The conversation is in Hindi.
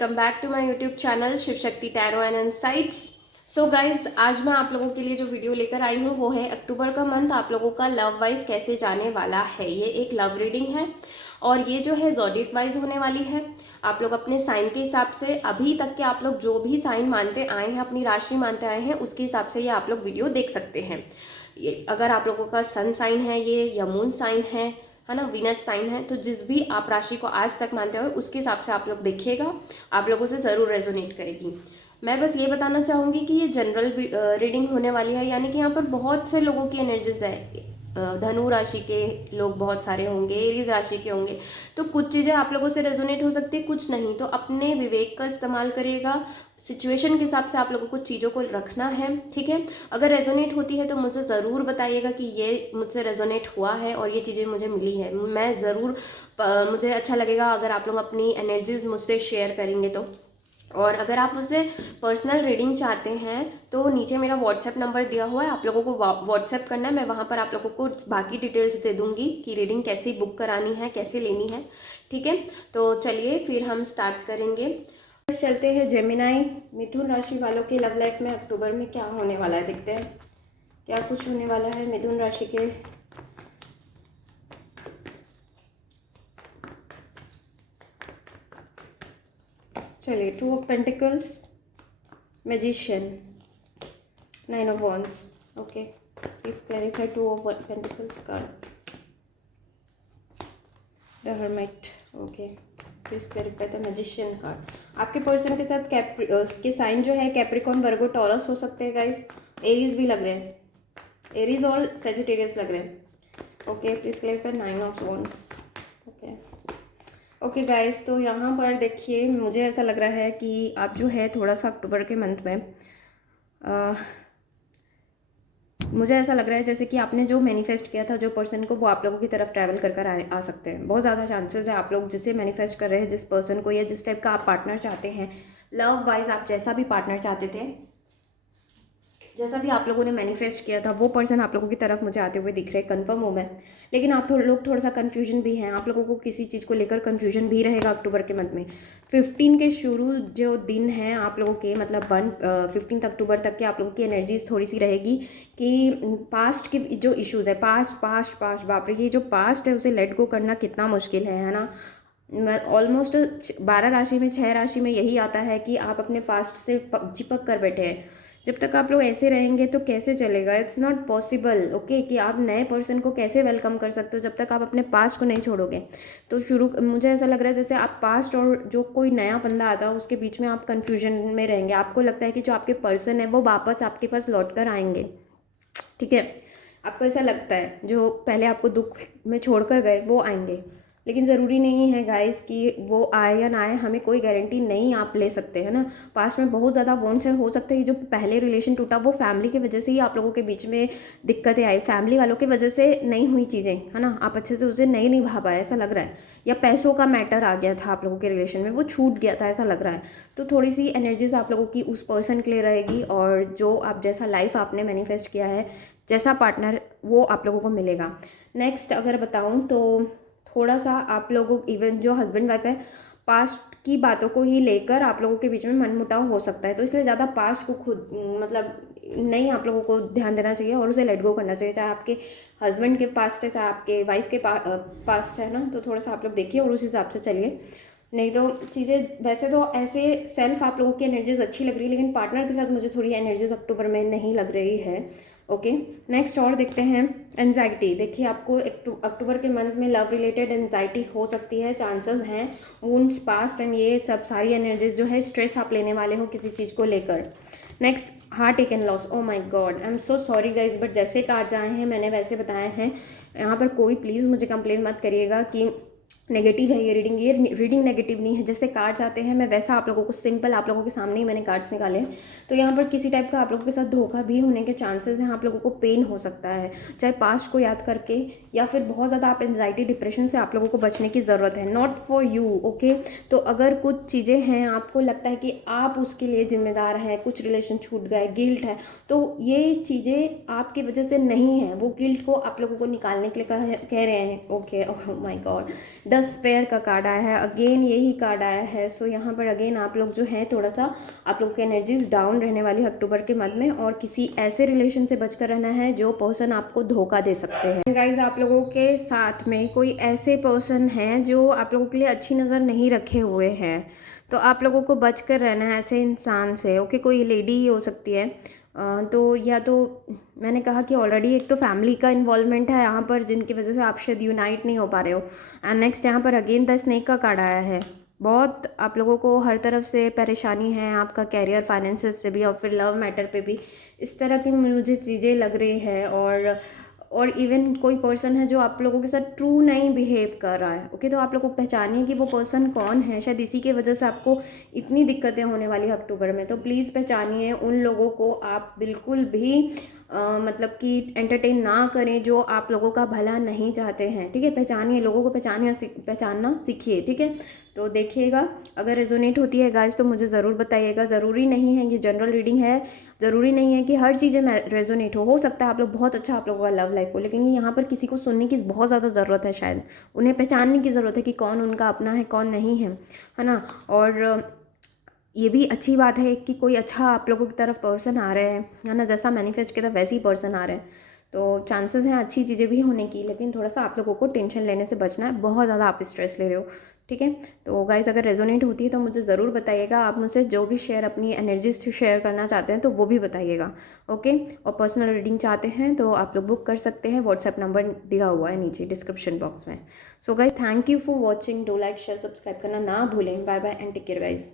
Welcome back to my YouTube channel Shiv Shakti tarot and insights. So guys, आज मैं आप लोगों के लिए जो वीडियो लेकर आई हूँ वो है अक्टूबर का मंथ आप लोगों का लव वाइज कैसे जाने वाला है। ये एक लव रीडिंग है और ये जो है ज़ोडिएक वाइज होने वाली है। आप लोग अपने साइन के हिसाब से अभी तक के आप लोग जो भी साइन मानते आए हैं, अपनी राशि मानते आए हैं, उसके हिसाब से ये आप लोग वीडियो देख सकते हैं। ये अगर आप लोगों का सन साइन है ये या मून साइन है ना, वीनस साइन है, तो जिस भी आप राशि को आज तक मानते हो उसके हिसाब से आप लोग देखिएगा, आप लोगों से ज़रूर रेजोनेट करेगी। मैं बस ये बताना चाहूँगी कि ये जनरल रीडिंग होने वाली है, यानी कि यहाँ पर बहुत से लोगों की एनर्जीज है। धनु राशि के लोग बहुत सारे होंगे, एरीज राशि के होंगे, तो कुछ चीज़ें आप लोगों से रेजोनेट हो सकती है, कुछ नहीं। तो अपने विवेक का इस्तेमाल करिएगा, सिचुएशन के हिसाब से आप लोगों को चीज़ों को रखना है, ठीक है। अगर रेजोनेट होती है तो मुझे ज़रूर बताइएगा कि ये मुझसे रेजोनेट हुआ है और ये चीज़ें मुझे मिली है। मैं ज़रूर मुझे अच्छा लगेगा अगर आप लोग अपनी एनर्जीज मुझसे शेयर करेंगे तो। और अगर आप मुझसे पर्सनल रीडिंग चाहते हैं तो नीचे मेरा व्हाट्सएप नंबर दिया हुआ है, आप लोगों को व्हाट्सएप करना है। मैं वहाँ पर आप लोगों को बाकी डिटेल्स दे दूँगी कि रीडिंग कैसे बुक करानी है, कैसे लेनी है, ठीक है। तो चलिए फिर हम स्टार्ट करेंगे। चलते हैं जेमिनाई, मिथुन राशि वालों के लव लाइफ में अक्टूबर में क्या होने वाला है, देखते हैं क्या कुछ होने वाला है मिथुन राशि के। चलिए, 2 of pentacles, magician, 9 of wands. Okay, please clarify 2 of pentacles card, the hermit. Okay, please clarify the magician card. आपके पर्सन के साथ के साइन जो है कैप्रिकॉर्न, वर्गो, टॉरस हो सकते हैं गाइस। एरीज भी लग रहे हैं, एरीज और सेजिटेरियस लग रहे हैं। Okay, please clarify 9 of wands. Okay okay guys, तो यहाँ पर देखिए मुझे ऐसा लग रहा है कि आप जो है थोड़ा सा अक्टूबर के मंथ में मुझे ऐसा लग रहा है जैसे कि आपने जो मैनिफेस्ट किया था जो पर्सन को, वो आप लोगों की तरफ ट्रैवल कर आ सकते हैं। बहुत ज़्यादा चांसेस है आप लोग जिसे मैनिफेस्ट कर रहे हैं, जिस पर्सन को या जिस टाइप का आप पार्टनर चाहते हैं, लव वाइज आप जैसा भी पार्टनर चाहते थे, जैसा भी आप लोगों ने मैनिफेस्ट किया था, वो पर्सन आप लोगों की तरफ मुझे आते हुए दिख रहे हैं, कंफर्म हूँ मैं। लेकिन आप लोग थोड़ा सा कन्फ्यूजन भी हैं, आप लोगों को किसी चीज़ को लेकर कन्फ्यूजन भी रहेगा अक्टूबर के मंथ में। 15 के शुरू जो दिन हैं आप लोगों के, मतलब 15 अक्टूबर तक के आप लोगों की एनर्जीज थोड़ी सी रहेगी कि पास्ट के जो इश्यूज़ है, पास्ट बाप रे, ये जो पास्ट है उसे लेट गो करना कितना मुश्किल है ना। ऑलमोस्ट 12 राशि में 6 राशि में यही आता है कि आप अपने पास्ट से चिपक कर बैठे हैं। जब तक आप लोग ऐसे रहेंगे तो कैसे चलेगा, इट्स नॉट पॉसिबल। ओके, कि आप नए पर्सन को कैसे वेलकम कर सकते हो जब तक आप अपने पास्ट को नहीं छोड़ोगे। तो मुझे ऐसा लग रहा है जैसे आप पास्ट और जो कोई नया बंदा आता है उसके बीच में आप कंफ्यूजन में रहेंगे। आपको लगता है कि जो आपके पर्सन है वो वापस आपके पास लौट कर आएंगे, ठीक है। आपको ऐसा लगता है जो पहले आपको दुख में छोड़ कर गए वो आएंगे, लेकिन ज़रूरी नहीं है गाइस कि वो आए या ना आए, हमें कोई गारंटी नहीं आप ले सकते, है ना। पास्ट में बहुत ज़्यादा बॉन्ड्स हो सकते हैं, जो पहले रिलेशन टूटा वो फैमिली की वजह से ही आप लोगों के बीच में दिक्कतें आई, फैमिली वालों की वजह से नहीं हुई चीज़ें, है ना। आप अच्छे से उसे नहीं निभा पाए ऐसा लग रहा है, या पैसों का मैटर आ गया था आप लोगों के रिलेशन में, वो छूट गया था ऐसा लग रहा है। तो थोड़ी सी एनर्जीज आप लोगों की उस पर्सन के लिए रहेगी, और जो आप जैसा लाइफ आपने मैनिफेस्ट किया है, जैसा पार्टनर, वो आप लोगों को मिलेगा। नेक्स्ट अगर बताऊँ तो थोड़ा सा आप लोगों, इवन जो हस्बैंड वाइफ है, पास्ट की बातों को ही लेकर आप लोगों के बीच में मनमुटाव हो सकता है। तो इसलिए ज़्यादा पास्ट को खुद मतलब नहीं आप लोगों को ध्यान देना चाहिए और उसे लेट गो करना चाहिए। चाहे आपके हस्बैंड के पास्ट है, चाहे आपके वाइफ के पास्ट है ना, तो थोड़ा सा आप लोग देखिए और उस हिसाब से चलिए। नहीं तो चीज़ें, वैसे तो ऐसे सेल्फ आप लोगों की एनर्जीज अच्छी लग रही है, लेकिन पार्टनर के साथ मुझे थोड़ी एनर्जीज अक्टूबर में नहीं लग रही है। ओके, नेक्स्ट और देखते हैं एनजाइटी। देखिए आपको अक्टूबर के मंथ में लव रिलेटेड एनजाइटी हो सकती है, चांसेस हैं। वुंड्स, पास्ट एंड ये सब सारी एनर्जीज जो है, स्ट्रेस आप लेने वाले हो किसी चीज़ को लेकर। नेक्स्ट, हार्ट एक and loss. Oh my God, I am so sorry guys, but जैसे कार्ड्स आए हैं मैंने वैसे बताए हैं। यहाँ पर कोई प्लीज़ मुझे कंप्लेन मत करिएगा कि नेगेटिव है ये रीडिंग। ये रीडिंग नेगेटिव नहीं है, जैसे कार्ड्स आते हैं मैं वैसा आप लोगों को सिंपल आप लोगों के सामने ही मैंने कार्ड्स निकाले हैं। तो यहाँ पर किसी टाइप का आप लोगों के साथ धोखा भी होने के चांसेस हैं, आप लोगों को पेन हो सकता है, चाहे पास्ट को याद करके या फिर बहुत ज़्यादा आप एंजाइटी डिप्रेशन से आप लोगों को बचने की ज़रूरत है, नॉट फॉर यू। ओके, तो अगर कुछ चीज़ें हैं आपको लगता है कि आप उसके लिए जिम्मेदार हैं, कुछ रिलेशन छूट गए, गिल्ट है, तो ये चीज़ें आपकी वजह से नहीं है। वो गिल्ट को आप लोगों को निकालने के लिए कह रहे हैं। Okay, oh my God, 10 pair का कार्ड आया है, अगेन यही कार्ड आया है। सो यहाँ पर अगेन आप लोग जो है थोड़ा सा आप लोग की एनर्जीज डाउन रहने वाली है अक्टूबर के मंथ में, और किसी ऐसे रिलेशन से बचकर रहना है जो पर्सन आपको धोखा दे सकते हैं। गाइज आप लोगों के साथ में कोई ऐसे पर्सन हैं जो आप लोगों के लिए अच्छी नज़र नहीं रखे हुए हैं, तो आप लोगों को बच कर रहना है ऐसे इंसान से। ओके, कोई लेडी ही हो सकती है। तो या तो मैंने कहा कि ऑलरेडी एक तो फैमिली का इन्वॉल्वमेंट है यहाँ पर, जिनकी वजह से आप शायद यूनाइट नहीं हो पा रहे हो। एंड नेक्स्ट यहाँ पर अगेन द स्नेक का कार्ड आया है। बहुत आप लोगों को हर तरफ से परेशानी है, आपका कैरियर, फाइनेंसेस से भी, और फिर लव मैटर पे भी इस तरह की मुझे चीज़ें लग रही है। और इवन कोई पर्सन है जो आप लोगों के साथ ट्रू नहीं बिहेव कर रहा है। ओके, तो आप लोगों को पहचानिए कि वो पर्सन कौन है। शायद इसी की वजह से आपको इतनी दिक्कतें होने वाली है अक्टूबर में। तो प्लीज़ पहचानिए उन लोगों को, आप बिल्कुल भी मतलब कि एंटरटेन ना करें जो आप लोगों का भला नहीं चाहते हैं। ठीक है, पहचानिए लोगों को, पहचानना सीखिए। ठीक है, तो देखिएगा अगर रेजोनेट होती है गाइस तो मुझे ज़रूर बताइएगा। ज़रूरी नहीं है, ये जनरल रीडिंग है, ज़रूरी नहीं है कि हर चीज़ें रेजोनेट हो सकता है आप लोग बहुत अच्छा आप लोगों का लव लाइफ हो, लेकिन ये यहाँ पर किसी को सुनने की बहुत ज़्यादा ज़रूरत है। शायद उन्हें पहचानने की ज़रूरत है कि कौन उनका अपना है कौन नहीं है ना। और ये भी अच्छी बात है कि कोई अच्छा आप लोगों की तरफ पर्सन आ रहे हैं, है ना। जैसा मैनिफेस्ट किया था वैसे ही पर्सन आ रहे हैं, तो चांसेस हैं अच्छी चीज़ें भी होने की। लेकिन थोड़ा सा आप लोगों को टेंशन लेने से बचना है, बहुत ज़्यादा आप स्ट्रेस ले रहे हो। ठीक है, तो गाइस अगर रेजोनेट होती है तो मुझे ज़रूर बताइएगा। आप मुझसे जो भी शेयर अपनी एनर्जीज शेयर करना चाहते हैं तो वो भी बताइएगा। ओके, और पर्सनल रीडिंग चाहते हैं तो आप लोग बुक कर सकते हैं, व्हाट्सएप नंबर दिया हुआ है नीचे डिस्क्रिप्शन बॉक्स में। So guys thank you for watching, do like share subscribe करना ना भूलें। Bye bye and take care guys.